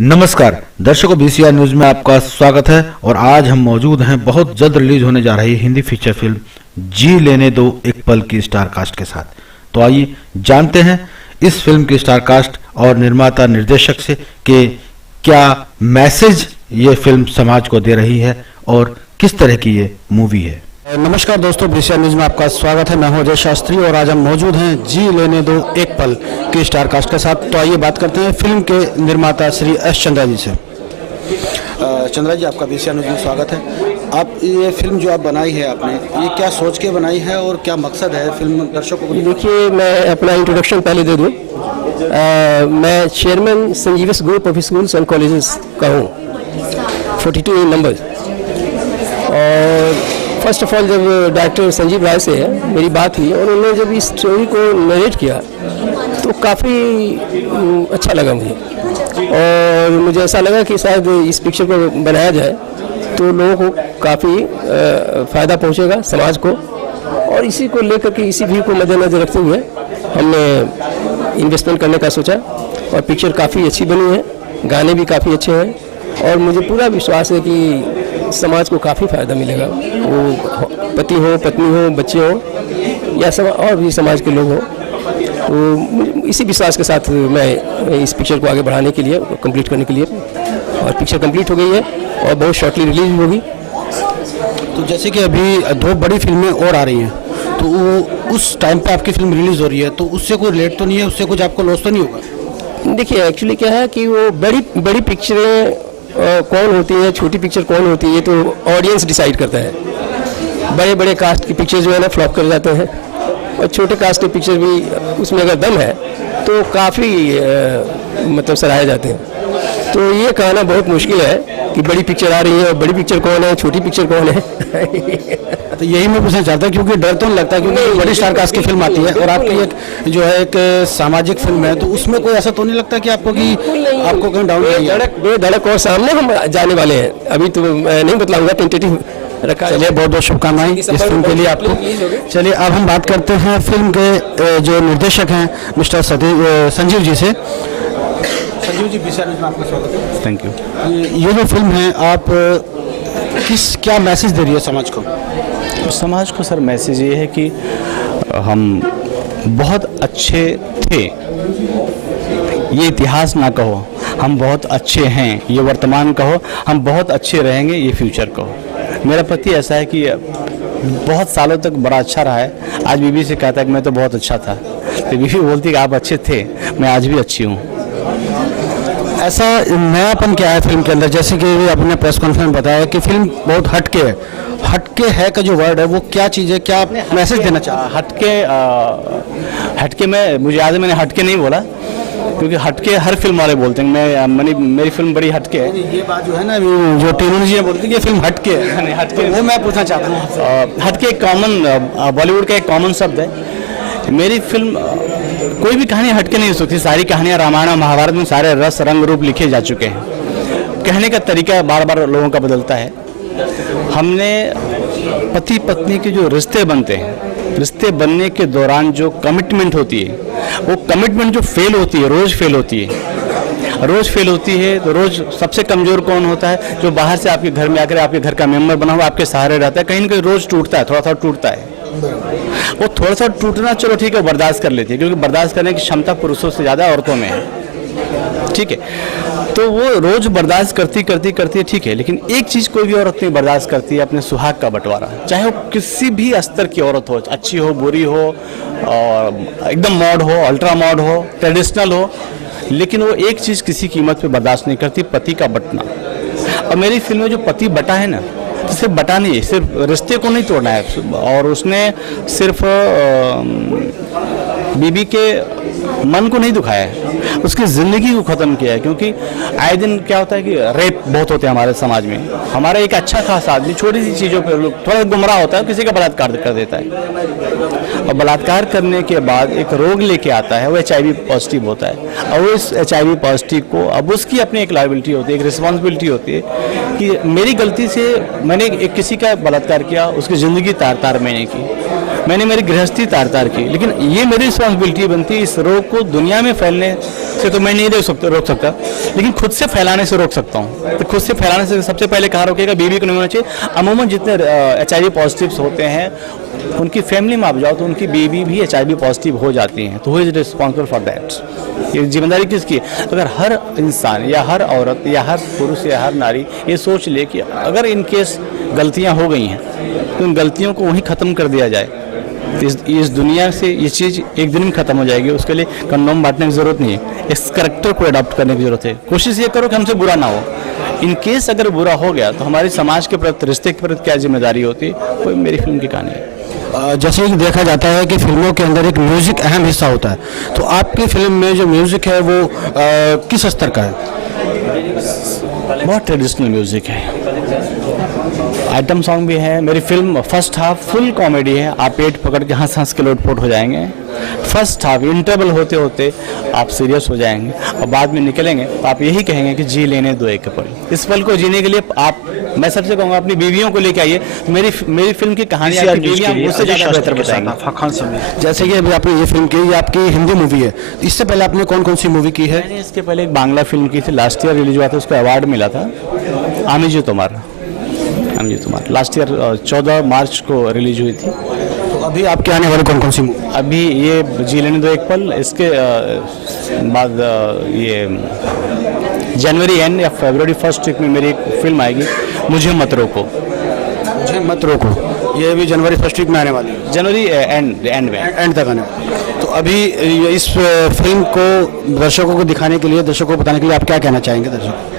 नमस्कार दर्शकों, BCR news में आपका स्वागत है। और आज हम मौजूद हैं बहुत जल्द रिलीज होने जा रही हिंदी फीचर फिल्म जी लेने दो एक पल की स्टार कास्ट के साथ। तो आइए जानते हैं इस फिल्म की स्टार कास्ट और निर्माता निर्देशक से कि क्या मैसेज ये फिल्म समाज को दे रही है और किस तरह की ये मूवी है। नमस्कार दोस्तों, बीसीआर न्यूज में आपका स्वागत है। मैं हूं अजय शास्त्री और आज हम मौजूद हैं जी लेने दो एक पल की स्टार कास्ट के साथ। तो आइए बात करते हैं फिल्म के निर्माता श्री एस चंद्रा जी से। चंद्रा जी, आपका बीसीआर न्यूज में स्वागत है। आप ये फिल्म जो आप बनाई है आपने, ये क्या सोच के बनाई है और क्या मकसद है फिल्म दर्शकों को? देखिए, मैं अपना इंट्रोडक्शन पहले दे दूं। मैं chairman Sanjeev's group of schools and colleges का हूँ, 42 नंबर। और फर्स्ट ऑफ ऑल जब डॉक्टर संजीव राय से मेरी बात हुई और उन्होंने जब इस स्टोरी को नरेट किया तो काफ़ी अच्छा लगा मुझे। और मुझे ऐसा लगा कि शायद इस पिक्चर को बनाया जाए तो लोगों को काफ़ी फ़ायदा पहुंचेगा समाज को। और इसी को लेकर के इसी व्यू को मद्देनजर रखते हुए हमने इन्वेस्टमेंट करने का सोचा। और पिक्चर काफ़ी अच्छी बनी है, गाने भी काफ़ी अच्छे हैं और मुझे पूरा विश्वास है कि समाज को काफ़ी फ़ायदा मिलेगा। वो पति हो, पत्नी हो, बच्चे हो या और भी समाज के लोग हो। तो इसी विश्वास के साथ मैं इस पिक्चर को आगे बढ़ाने के लिए, कंप्लीट करने के लिए, और पिक्चर कंप्लीट हो गई है और बहुत शॉर्टली रिलीज होगी। तो जैसे कि अभी दो बड़ी फिल्में और आ रही हैं, तो वो उस टाइम पे आपकी फिल्म रिलीज हो रही है, तो उससे कोई रिलेट तो नहीं है, उससे कुछ आपको लॉस तो नहीं होगा? देखिए, एक्चुअली क्या है कि वो बड़ी पिक्चरें कौन होती है, छोटी पिक्चर कौन होती है, तो ऑडियंस डिसाइड करता है। बड़े बड़े कास्ट की पिक्चर जो है ना फ्लॉप कर जाते हैं और छोटे कास्ट के पिक्चर भी उसमें अगर दम है तो काफ़ी मतलब सराहे जाते हैं। तो ये कहना बहुत मुश्किल है कि बड़ी पिक्चर आ रही है और बड़ी पिक्चर कौन है, छोटी पिक्चर कौन है। तो यही मैं पूछना चाहता हूँ, क्योंकि डर तो नहीं लगता, क्योंकि बड़ी स्टार कास्ट की फिल्म आती है और आपकी एक जो है एक सामाजिक फिल्म है, तो उसमें कोई ऐसा तो नहीं लगता कि आपको कहीं डाउन बेधड़क और सामने हम जाने वाले हैं। अभी तो मैं नहीं बतलाऊंगा, टेंटेटिव रखा है। चलिए, बहुत बहुत शुभकामनाएं इस फिल्म के लिए आपको। चलिए, अब हम बात करते हैं फिल्म के जो निर्देशक हैं मिस्टर संजीव जी से। संजीव जी, बीसीआर न्यूज़ में आपका स्वागत है। Thank you. ये जो फिल्म है, आप क्या मैसेज दे रही है समाज को? समाज को सर मैसेज ये है कि हम बहुत अच्छे थे, ये इतिहास ना कहो, हम बहुत अच्छे हैं ये वर्तमान कहो, हम बहुत अच्छे रहेंगे ये फ्यूचर कहो। मेरा पति ऐसा है कि बहुत सालों तक बड़ा अच्छा रहा है। आज बीवी से कहता है कि मैं तो बहुत अच्छा था, तो बीवी बोलती है कि आप अच्छे थे, मैं आज भी अच्छी हूँ। ऐसा नयापन क्या है फिल्म के अंदर? जैसे कि आपने प्रेस कॉन्फ्रेंस में बताया कि फिल्म बहुत हटके है। हटके है का जो वर्ड है वो क्या चीज़ है, क्या आप मैसेज देना चाहते हैं? हटके में मुझे याद है मैंने हटके नहीं बोला, क्योंकि हटके हर फिल्म वाले बोलते हैं। मेरी फिल्म बड़ी हटके है। ये बात जो है ना, जो टेक्नोलॉजी बोलती है कि ये फिल्म हटके है, हटके वो मैं पूछना चाहता हूँ। हटके एक कॉमन, बॉलीवुड का एक कॉमन शब्द है। मेरी फिल्म कोई भी कहानी हटके नहीं हो सकती। सारी कहानियाँ रामायण और महाभारत में सारे रस रंग रूप लिखे जा चुके हैं। कहने का तरीका बार बार लोगों का बदलता है। हमने पति पत्नी के जो रिश्ते बनते हैं, रिश्ते बनने के दौरान जो कमिटमेंट होती है, वो कमिटमेंट जो फेल होती है, रोज़ फेल होती है, रोज़ फेल होती है। तो रोज़ सबसे कमज़ोर कौन होता है? जो बाहर से आपके घर में आकर आपके घर का मेंबर बना हुआ आपके सहारे रहता है। कहीं ना कहीं रोज़ टूटता है, थोड़ा थोड़ा टूटता है। वो थोड़ा सा टूटना चलो ठीक है, बर्दाश्त कर लेती है, क्योंकि बर्दाश्त करने की क्षमता पुरुषों से ज़्यादा औरतों में है। ठीक है, तो वो रोज़ बर्दाश्त करती ठीक है। लेकिन एक चीज़ कोई भी औरत नहीं बर्दाश्त करती है, अपने सुहाग का बंटवारा। चाहे वो किसी भी स्तर की औरत हो, अच्छी हो, बुरी हो, और एकदम मॉड हो, अल्ट्रा मॉड हो, ट्रेडिशनल हो, लेकिन वो एक चीज़ किसी कीमत पे बर्दाश्त नहीं करती, पति का बंटना। और मेरी फिल्म में जो पति बटा है ना, तो सिर्फ बटा नहीं है, सिर्फ रिश्ते को नहीं तोड़ना है, और उसने सिर्फ बीबी के मन को नहीं दुखाया है, उसकी ज़िंदगी को ख़त्म किया है। क्योंकि आए दिन क्या होता है कि रेप बहुत होते हैं हमारे समाज में। हमारा एक अच्छा खास आदमी छोटी सी चीज़ों पर थोड़ा गुमराह होता है, किसी का बलात्कार कर देता है, और बलात्कार करने के बाद एक रोग लेके आता है, वो HIV पॉजिटिव होता है। और वो इस HIV पॉजिटिव को अब उसकी अपनी एक लायबिलिटी होती है, एक रिस्पॉन्सिबिलिटी होती है कि मेरी गलती से मैंने एक किसी का बलात्कार किया, उसकी ज़िंदगी तार तार मैंने की। मैंने मेरी गृहस्थी तार तार की, लेकिन ये मेरी रिस्पॉन्सिबिलिटी बनती है। इस रोग को दुनिया में फैलने से तो मैं नहीं रोक सकता, लेकिन खुद से फैलाने से रोक सकता हूँ। तो खुद से फैलाने से सबसे पहले कहाँ रोकेगा? बीवी को नहीं होना चाहिए। अमूमन जितने HIV पॉजिटिव्स होते हैं उनकी फैमिली में आप जाओ तो उनकी बीवी भी HIV पॉजिटिव हो जाती हैं। तो who is responsible for that? ये जिम्मेदारी किसकी है? अगर हर इंसान या हर औरत या हर पुरुष या हर नारी ये सोच ले कि अगर इन केस गलतियाँ हो गई हैं तो उन गलतियों को वहीं ख़त्म कर दिया जाए, इस दुनिया से ये चीज़ एक दिन में ख़त्म हो जाएगी। उसके लिए कंडोम बांटने की ज़रूरत नहीं है, इस करैक्टर को अडॉप्ट करने की ज़रूरत है। कोशिश ये करो कि हमसे बुरा ना हो। इन केस अगर बुरा हो गया तो हमारी समाज के प्रति, रिश्ते के प्रति क्या जिम्मेदारी होती है, वो मेरी फिल्म की कहानी है। जैसे कि देखा जाता है कि फिल्मों के अंदर एक म्यूजिक अहम हिस्सा होता है, तो आपकी फिल्म में जो म्यूजिक है वो किस स्तर का है? बहुत ट्रेडिशनल म्यूजिक है, आइटम सॉन्ग भी है। मेरी film first half full comedy है, आप पेट पकड़ के हंस हंस के लोटपोट हो जाएंगे। फर्स्ट हाफ इंटरवल होते होते आप सीरियस हो जाएंगे और बाद में निकलेंगे तो आप यही कहेंगे कि जी लेने दो एक पल। इस पल को जीने के लिए आप, मैं सबसे कहूँगा अपनी बीवियों को लेके आइए। मेरी फिल्म की कहानी आपकी बीवियां मुझसे ज़्यादा बेहतर बताएंगी। जैसे कि अभी आपने ये फिल्म की, ये आपकी हिंदी मूवी है, इससे पहले आपने कौन कौन सी मूवी की है? मैंने इसके पहले एक बांग्ला फिल्म की थी, लास्ट ईयर रिलीज हुआ था, उसको अवार्ड मिला था, आमिजी तुम्हार लास्ट ईयर 14 मार्च को रिलीज हुई थी। तो अभी आपके आने वाले कौन कौन सी मूवी? अभी ये जी लेने दो एक पल, इसके बाद ये जनवरी एंड या फरवरी फर्स्ट वीक में मेरी एक फिल्म आएगी, मुझे मत रोको। मुझे मत रोको, ये भी जनवरी फर्स्ट वीक में आने वाली है, जनवरी एंड तक आने वाली है। तो अभी इस फिल्म को दर्शकों को दिखाने के लिए, दर्शकों को बताने के लिए आप क्या कहना चाहेंगे दर्शकों?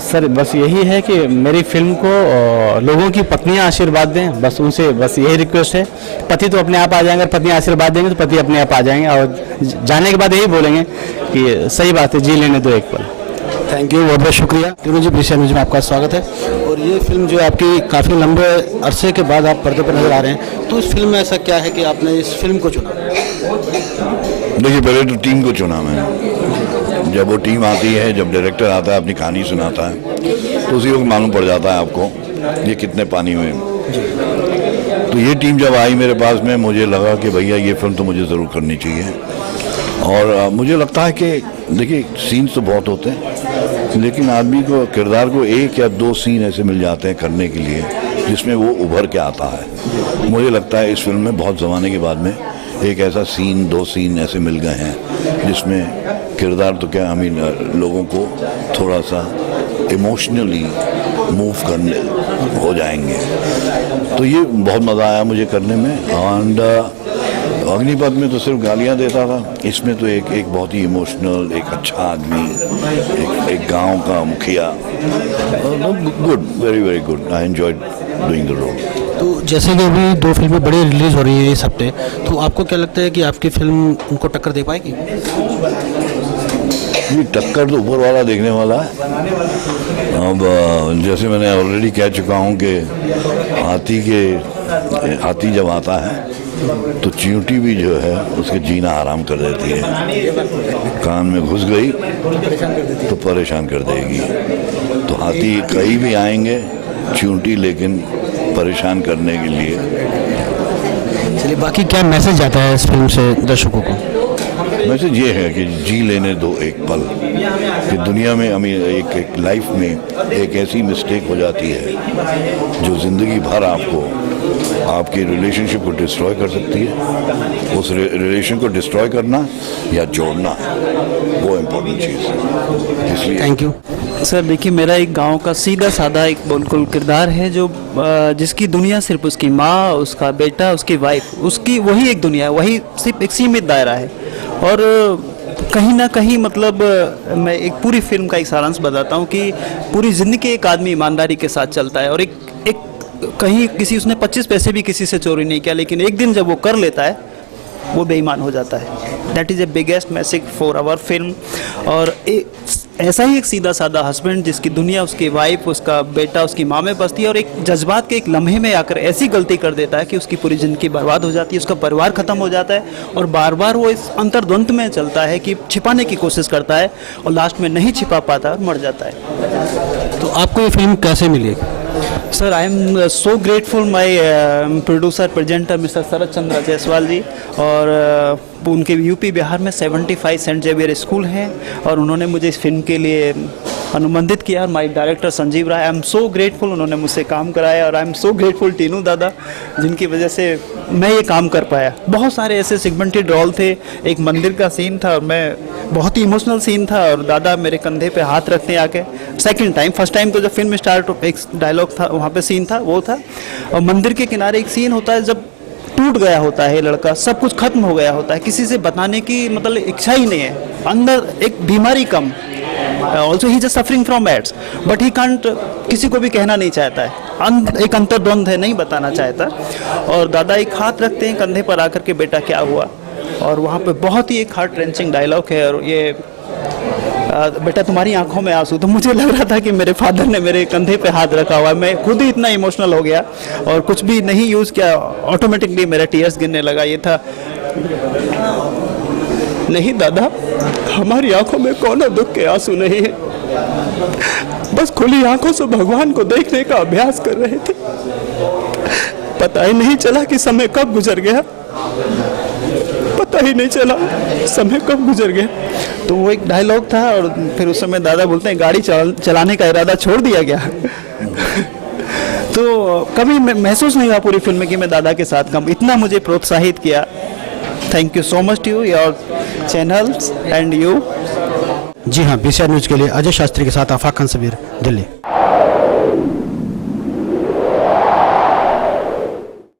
सर बस यही है कि मेरी फिल्म को लोगों की पत्नियां आशीर्वाद दें, बस उनसे बस यही रिक्वेस्ट है। पति तो अपने आप आ जाएंगे, अगर पत्नी आशीर्वाद देंगे तो पति अपने आप आ जाएंगे और जाने के बाद यही बोलेंगे कि सही बात है, जी लेने दो एक पल। थैंक यू, बहुत बहुत शुक्रिया। तीनों जी, BCR न्यूज़ में आपका स्वागत है। और ये फिल्म जो आपकी काफ़ी लंबे अरसे के बाद आप पर्दे पर नजर आ रहे हैं, तो इस फिल्म में ऐसा क्या है कि आपने इस फिल्म को चुना? देखिए, पहले तो टीम को चुना मैंने। जब वो टीम आती है, जब डायरेक्टर आता है, अपनी कहानी सुनाता है, तो उसी वक्त मालूम पड़ जाता है आपको ये कितने पानी में। तो ये टीम जब आई मेरे पास में, मुझे लगा कि भैया ये फिल्म तो मुझे ज़रूर करनी चाहिए। और मुझे लगता है कि देखिए, सीन्स तो बहुत होते हैं, लेकिन आदमी को, किरदार को 1 या 2 सीन ऐसे मिल जाते हैं करने के लिए जिसमें वो उभर के आता है। मुझे लगता है इस फिल्म में बहुत ज़माने के बाद में एक ऐसा सीन, 2 सीन ऐसे मिल गए हैं जिसमें किरदार तो क्या, लोगों को थोड़ा सा इमोशनली मूव करने हो जाएंगे। तो ये बहुत मज़ा आया मुझे करने में। एंड अग्निपथ में तो सिर्फ गालियाँ देता था, इसमें तो एक बहुत ही इमोशनल, एक अच्छा आदमी, एक गांव का मुखिया। Good, very very good. I enjoyed doing the role. तो जैसे कि अभी 2 फिल्में बड़ी रिलीज हो रही है इस हफ्ते, तो आपको क्या लगता है कि आपकी फिल्म उनको टक्कर दे पाएगी? ये टक्कर तो ऊपर वाला देखने वाला है। अब जैसे मैंने ऑलरेडी कह चुका हूँ कि हाथी जब आता है तो चींटी भी जो है उसके जीना आराम कर देती है। कान में घुस गई तो परेशान कर देगी। तो हाथी कहीं भी आएंगे, चींटी लेकिन परेशान करने के लिए। चलिए, बाकी क्या मैसेज जाता है इस फिल्म से दर्शकों को? मैसेज ये है कि जी लेने दो एक पल, कि दुनिया में एक लाइफ में एक ऐसी मिस्टेक हो जाती है जो ज़िंदगी भर आपकी रिलेशनशिप को डिस्ट्रॉय कर सकती है। उस रिलेशन को डिस्ट्रॉय करना या जोड़ना, वो इम्पोर्टेंट चीज़ है। इसलिए थैंक यू सर। देखिए, मेरा एक गांव का सीधा साधा एक बिल्कुल किरदार है जो जिसकी दुनिया सिर्फ उसकी माँ, उसका बेटा, उसकी वाइफ, उसकी वही एक दुनिया है, वही सिर्फ एक सीमित दायरा है। और कहीं ना कहीं मतलब मैं एक पूरी फिल्म का एक सारांश बताता हूँ कि पूरी ज़िंदगी एक आदमी ईमानदारी के साथ चलता है और एक कहीं किसी उसने 25 पैसे भी किसी से चोरी नहीं किया, लेकिन एक दिन जब वो कर लेता है वो बेईमान हो जाता है। That is a biggest message for our film. और ऐसा ही एक सीधा साधा हस्बैंड जिसकी दुनिया उसकी वाइफ, उसका बेटा, उसकी माँ में बसती है और एक जज्बात के एक लम्हे में आकर ऐसी गलती कर देता है कि उसकी पूरी ज़िंदगी बर्बाद हो जाती है, उसका परिवार ख़त्म हो जाता है और बार बार वो इस अंतर्द्वंद में चलता है कि छिपाने की कोशिश करता है और लास्ट में नहीं छिपा पाता और मर जाता है। तो आपको ये फिल्म कैसे मिली? Sir, I am so grateful my producer presenter Mr. शरद चंद्र जायसवाल जी और उनके यूपी बिहार में 75 सेंट जेवियर स्कूल हैं और उन्होंने मुझे इस फिल्म के लिए अनुबंधित किया। My director Sanjeev Rai, I am so grateful, उन्होंने मुझसे काम कराया और I am so grateful Tinu Dada जिनकी वजह से मैं ये काम कर पाया। बहुत सारे ऐसे सेगमेंटेड रोल थे, एक मंदिर का सीन था और मैं बहुत ही इमोशनल सीन था और दादा मेरे कंधे पे हाथ रखते आके सेकंड टाइम, फर्स्ट टाइम तो जब फिल्म स्टार्ट एक डायलॉग था वहाँ पे सीन था वो था, और मंदिर के किनारे एक सीन होता है जब टूट गया होता है लड़का, सब कुछ खत्म हो गया होता है, किसी से बताने की मतलब इच्छा ही नहीं है, अंदर एक बीमारी कम, also he just suffering from AIDS but he can't, किसी को भी कहना नहीं चाहता है, एक अंतर्द्वंद है, नहीं बताना चाहता। और दादा एक हाथ रखते हैं कंधे पर आकर के बेटा क्या हुआ, और वहाँ पे बहुत ही एक हार्ट रेंचिंग डायलॉग है और ये बेटा तुम्हारी आंखों में आंसू, तो मुझे लग रहा था कि मेरे फादर ने मेरे कंधे पे हाथ रखा हुआ है, मैं खुद ही इतना इमोशनल हो गया और कुछ भी नहीं यूज़ किया, ऑटोमेटिकली मेरा टीयर्स गिरने लगा। ये था, नहीं दादा हमारी आंखों में कोनो दुख के आंसू नहीं है, बस खुली आंखों से भगवान को देखने का अभ्यास कर रहे थे, पता ही नहीं चला कि समय कब गुजर गया, पता ही नहीं चला समय कब गुजर गया। तो वो एक डायलॉग था और फिर उस समय दादा बोलते हैं गाड़ी चलाने का इरादा छोड़ दिया गया। तो कभी महसूस नहीं हुआ पूरी फिल्म में कि मैं दादा के साथ काम, इतना मुझे प्रोत्साहित किया। Thank you so much to you, your channels and you. जी हाँ, बीसीआर न्यूज़ के लिए अजय शास्त्री के साथ आफाक खान सबीर, दिल्ली।